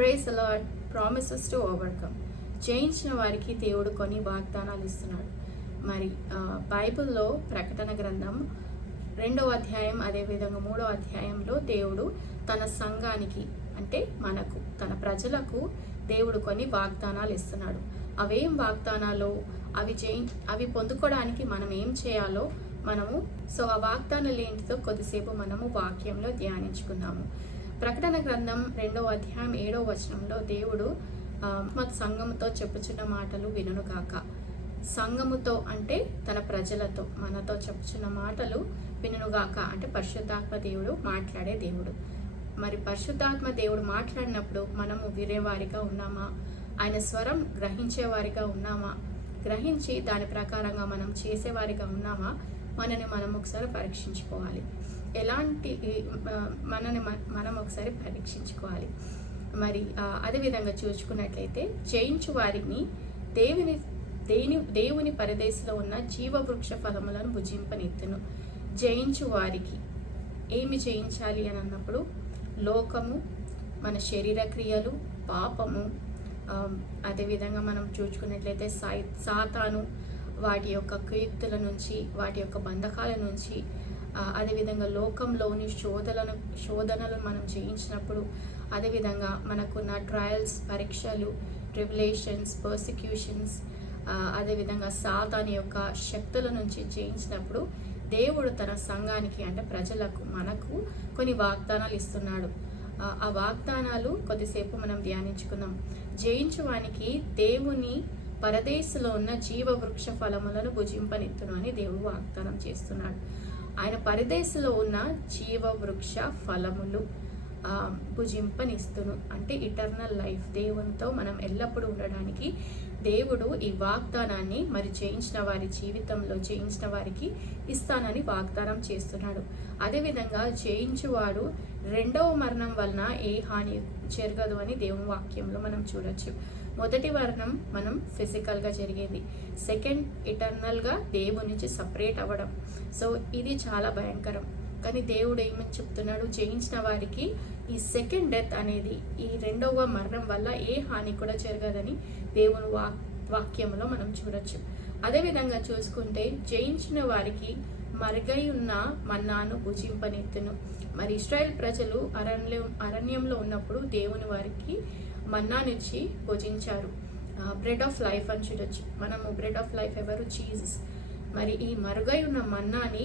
Praise the Lord. Promises to overcome. జయించిన వారికి దేవుడు కొన్ని వాగ్దానాలు ఇస్తున్నాడు. మరి బైబిల్లో ప్రకటన గ్రంథం 2వ అధ్యాయం అదేవిధంగా 3వ అధ్యాయంలో దేవుడు తన సంఘానికి అంటే మనకు తన ప్రజలకు దేవుడు కొన్ని వాగ్దానాలు ఇస్తున్నాడు. అవేం వాగ్దానాలు, అవి పొందుకోవడానికి మనం ఏం చేయాలో ఆ వాగ్దానాలు ఏంటితో కొద్దిసేపు మనము వాక్యంలో ధ్యానించుకుందాము. ప్రకటన గ్రంథం 2వ అధ్యాయం 7వ వచనంలో దేవుడు సంఘముతో చెప్పుచున్న మాటలు వినుగాక. సంఘముతో అంటే తన ప్రజలతో మనతో చెప్పుచున్న మాటలు వినుగాక అంటే పరిశుద్ధాత్మ దేవుడు మాట్లాడే దేవుడు. మరి పరిశుద్ధాత్మ దేవుడు మాట్లాడినప్పుడు మనము వినేవారిగా ఉన్నామా, ఆయన స్వరం గ్రహించేవారిగా ఉన్నామా, గ్రహించి దాని ప్రకారంగా మనం చేసేవారిగా ఉన్నామా, మనని మనం ఒకసారి పరీక్షించుకోవాలి. మనం ఒకసారి పరీక్షించుకోవాలి. మరి అదేవిధంగా చూసుకున్నట్లయితే జయించు వారిని దేవుని పరదేశంలో ఉన్న జీవవృక్ష ఫలములను భుజింపనెత్తును. జయించు వారికి ఏమి జయించాలి అని అన్నప్పుడు లోకము, మన శరీర క్రియలు, పాపము, అదేవిధంగా మనం చూసుకున్నట్లయితే సాతాను వాటి యొక్క కుయుక్తుల నుంచి, వాటి యొక్క బంధకాల నుంచి, అదేవిధంగా లోకంలోని శోధనలు మనం జయించినప్పుడు, అదేవిధంగా మనకున్న ట్రయల్స్, పరీక్షలు, ట్రిబులేషన్స్, పర్సిక్యూషన్స్, అదేవిధంగా సాతాను యొక్క శక్తుల నుంచి జయించినప్పుడు దేవుడు తన సంఘానికి అంటే ప్రజలకు మనకు కొన్ని వాగ్దానాలు ఇస్తున్నాడు. ఆ వాగ్దానాలు కొద్దిసేపు మనం ధ్యానించుకుందాం. జయించువానికి దేవుని పరదేశంలో ఉన్న జీవవృక్ష ఫలములను భుజింపనెత్తును అని దేవుడు వాగ్దానం చేస్తున్నాడు. ఆయన పరదేశంలో ఉన్న జీవవృక్ష ఫలములు భుజింపనిస్తును అంటే ఇటర్నల్ లైఫ్. దేవునితో మనం ఎల్లప్పుడూ ఉండడానికి దేవుడు ఈ వాగ్దానాన్ని మరి జయించిన వారి జీవితంలో జయించిన వారికి ఇస్తానని వాగ్దానం చేస్తున్నాడు. అదేవిధంగా జయించువాడు రెండవ మరణం వలన ఏ హాని జరగదు అని దేవుని వాక్యంలో మనం చూడొచ్చు. మొదటి మరణం మనం ఫిజికల్గా జరిగేది, సెకండ్ ఇటర్నల్గా దేవుని నుంచి సపరేట్ అవ్వడం. సో ఇది చాలా భయంకరం. కానీ దేవుడు ఏమని చెప్తున్నాడు, జయించిన వారికి ఈ సెకండ్ డెత్ అనేది, ఈ రెండవ మరణం వల్ల ఏ హాని కూడా జరగదని దేవుని వాక్యంలో మనం చూడొచ్చు. అదేవిధంగా చూసుకుంటే జయించిన వారికి మరుగై ఉన్న మన్నాను భుజింపనెత్తును. మరి ఇశ్రాయేల్ ప్రజలు అరణ్యంలో ఉన్నప్పుడు దేవుని వారికి మన్నానిచ్చి భుజించారు. బ్రెడ్ ఆఫ్ లైఫ్ అని చూడొచ్చు. మనము బ్రెడ్ ఆఫ్ లైఫ్ ఎవరు? జీసస్. మరి ఈ మరుగై ఉన్న మన్నాని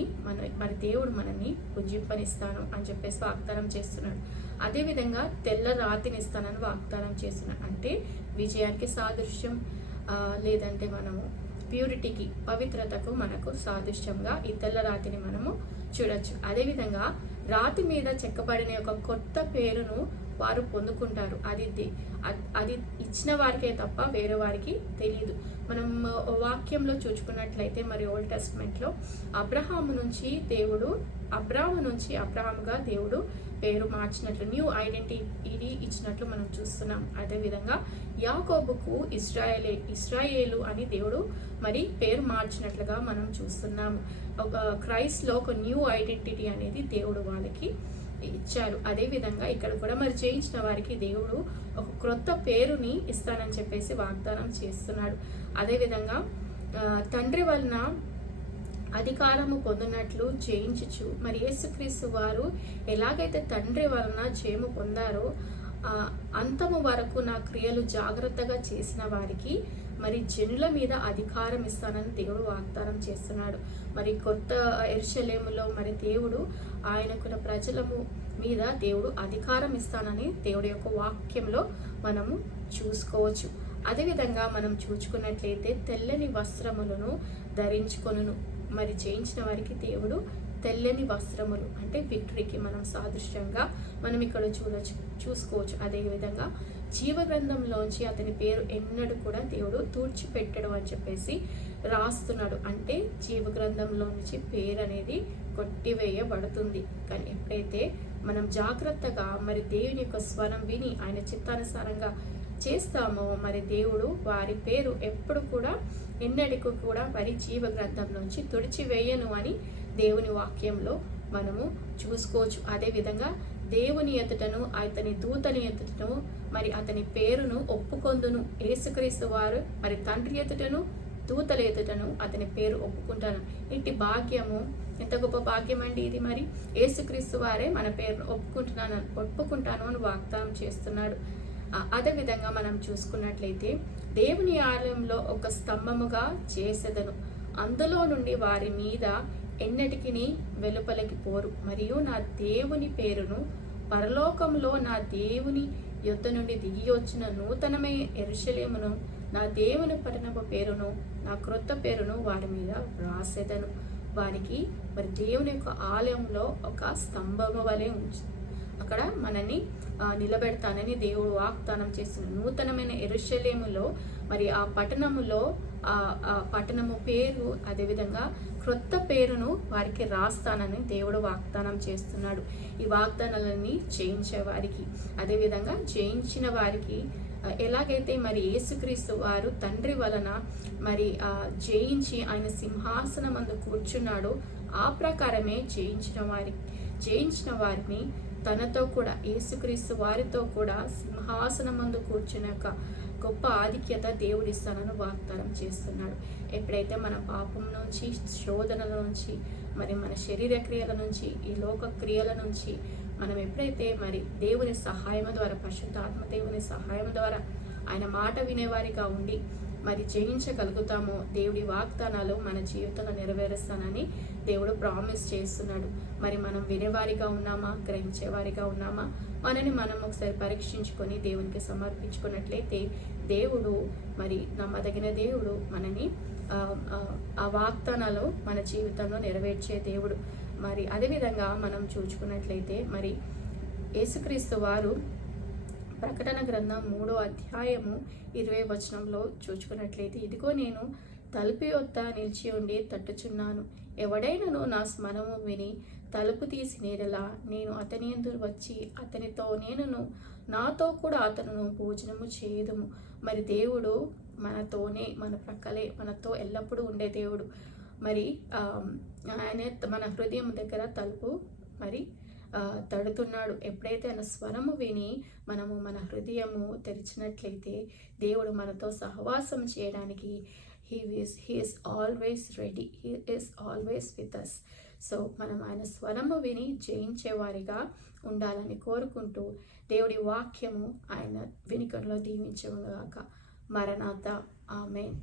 మరి దేవుడు మనని భుజింపనిస్తాను అని చెప్పేసి వాగ్దానం చేస్తున్నాడు. అదేవిధంగా తెల్ల రాతిని ఇస్తానని వాగ్దానం చేస్తున్నాడు. అంటే విజయానికి సాదృశ్యం, లేదంటే మనము ప్యూరిటీకి, పవిత్రతకు మనకు సాదృశ్యంగా ఈ తెల్ల రాతిని మనము చూడొచ్చు. అదేవిధంగా రాతి మీద చెక్కబడిన ఒక కొత్త పేరును వారు పొందుకుంటారు. అది ఇచ్చిన వారికే తప్ప వేరే వారికి తెలియదు. మనం వాక్యంలో చూసుకున్నట్లయితే మరి ఓల్డ్ టెస్ట్మెంట్లో అబ్రహాము నుంచి అబ్రహాముగా దేవుడు పేరు మార్చినట్లు, న్యూ ఐడెంటిటీ ఇచ్చినట్లు మనం చూస్తున్నాం. అదేవిధంగా యాకోబుకు ఇస్రాయేలు అని దేవుడు మరి పేరు మార్చినట్లుగా మనం చూస్తున్నాము. ఒక క్రైస్ట్లో ఒక న్యూ ఐడెంటిటీ అనేది దేవుడు వాళ్ళకి ఇచ్చారు. అదేవిధంగా ఇక్కడ కూడా మరి జయించిన వారికి దేవుడు ఒక క్రొత్త పేరుని ఇస్తానని చెప్పేసి వాగ్దానం చేస్తున్నాడు. అదేవిధంగా తండ్రి వలన అధికారము పొందినట్లు జయించు. మరి యేసుక్రీస్తు వారు ఎలాగైతే తండ్రి వలన జయము పొందారో అంతము వరకు నా క్రియలు జాగ్రత్తగా చేసిన వారికి మరి జనుల మీద అధికారం ఇస్తానని దేవుడు వాగ్దానం చేస్తున్నాడు. మరి కొత్త యెరూషలేములో మరి దేవుడు ఆయనకున్న ప్రజలము మీద దేవుడు అధికారం ఇస్తానని దేవుడి యొక్క వాక్యంలో మనము చూసుకోవచ్చు. అదేవిధంగా మనం చూసుకున్నట్లయితే తెల్లని వస్త్రములను ధరించుకొనును. మరి జయించిన వారికి దేవుడు తెల్లని వస్త్రములు అంటే విక్టరీకి మనం సాదృశ్యంగా మనం ఇక్కడ చూసుకోవచ్చు. అదేవిధంగా జీవగ్రంథంలోంచి అతని పేరు ఎన్నడూ కూడా దేవుడు తూర్చిపెట్టడు అని చెప్పేసి రాస్తున్నాడు. అంటే జీవగ్రంథంలో నుంచి పేరు అనేది కొట్టివేయబడుతుంది. కానీ ఎప్పుడైతే మనం జాగ్రత్తగా మరి దేవుని యొక్క స్వరం విని ఆయన చిత్తానుసారంగా చేస్తామో మరి దేవుడు వారి పేరు ఎప్పుడు కూడా ఎన్నటికి కూడా మరి జీవగ్రంథం నుంచి తుడిచివేయను అని దేవుని వాక్యంలో మనము చూసుకోవచ్చు. అదేవిధంగా దేవుని ఎదుటను అతని దూతని ఎదుటను మరి అతని పేరును ఒప్పుకొందును. యేసుక్రీస్తు వారు మరి తండ్రి ఎదుటను దూతల ఎదుటను అతని పేరు ఒప్పుకుంటాను. ఇట్టి భాగ్యము ఎంత గొప్ప భాగ్యం అండి ఇది. మరి యేసుక్రీస్తు వారే మన పేరును ఒప్పుకుంటాను అని వాగ్దానం చేస్తున్నాడు. అదేవిధంగా మనం చూసుకున్నట్లయితే దేవుని ఆలయంలో ఒక స్తంభముగా చేసేదను, అందులో నుండి వారి మీద ఎన్నటికి వెలుపలికి పోరు. మరియు నా దేవుని పేరును పరలోకంలో నా దేవుని యొద్ద నుండి దిగి వచ్చిన నూతనమైన యెరూషలేమును నా దేవుని పట్టణపు పేరును నా క్రొత్త పేరును వారి మీద రాసేదను. వారికి మరి దేవుని యొక్క ఆలయంలో ఒక స్తంభము వలె అక్కడ మనని నిలబెడతానని దేవుడు వాగ్దానం చేసిన నూతనమైన యెరూషలేములో మరి ఆ పట్టణములో ఆ పట్టణము పేరు అదేవిధంగా క్రొత్త పేరును వారికి రాస్తానని దేవుడు వాగ్దానం చేస్తున్నాడు. ఈ వాగ్దానాలన్నీ జయించే వారికి అదేవిధంగా జయించిన వారికి ఎలాగైతే మరి యేసుక్రీస్తు వారు తండ్రి వలన మరి జయించి ఆయన సింహాసనమందు కూర్చున్నాడో ఆ ప్రకారమే జయించిన వారిని తనతో కూడా యేసుక్రీస్తు వారితో కూడా సింహాసనమందు కూర్చున్నాక గొప్ప ఆధిక్యత దేవుడిస్తానని వాగ్దానం చేస్తున్నాడు. ఎప్పుడైతే మన పాపం నుంచి, శోధనల నుంచి, మరి మన శరీర క్రియల నుంచి, ఈ లోక క్రియల నుంచి మనం ఎప్పుడైతే మరి దేవుని సహాయం ద్వారా, పరిశుద్ధాత్మ దేవుని సహాయం ద్వారా ఆయన మాట వినేవారిగా ఉండి మరి జయించగలుగుతామో దేవుడి వాగ్దానాలు మన జీవితంలో నెరవేరుస్తానని దేవుడు ప్రామిస్ చేస్తున్నాడు. మరి మనం వినేవారిగా ఉన్నామా, గ్రహించేవారిగా ఉన్నామా, మనని మనం ఒకసారి పరీక్షించుకొని దేవునికి సమర్పించుకున్నట్లయితే దేవుడు మరి నమ్మదగిన దేవుడు, మనని ఆ వాగ్దానాలు మన జీవితంలో నెరవేర్చే దేవుడు. మరి అదేవిధంగా మనం చూసుకున్నట్లయితే మరి యేసుక్రీస్తు వారు ప్రకటన గ్రంథం 3వ అధ్యాయము 20వ వచనంలో చూసుకున్నట్లయితే, ఇదిగో నేను తలుపు యొద్ద నిలిచి ఉండి తట్టుచున్నాను, ఎవడైనను నా స్మరము విని తలుపు తీసి నేరలా నేను అతని యందు వచ్చి అతనితో నేనును నాతో కూడా అతను భోజనము చేయదుము. మరి దేవుడు మనతోనే, మన ప్రక్కలే, మనతో ఎల్లప్పుడూ ఉండే దేవుడు. మరి ఆయన మన హృదయం దగ్గర తలుపు మరి తడుతున్నాడు. ఎప్పుడైతే ఆయన స్వరము విని మనము మన హృదయము తెరిచినట్లయితే దేవుడు మనతో సహవాసం చేయడానికి he is always ready, he is always with us. So మనం ఆయన స్వరము విని జయించేవారిగా ఉండాలని కోరుకుంటూ దేవుడి వాక్యము ఆయన వినికిడిలో దీవించుగాక. మరణాత. ఆమేన్.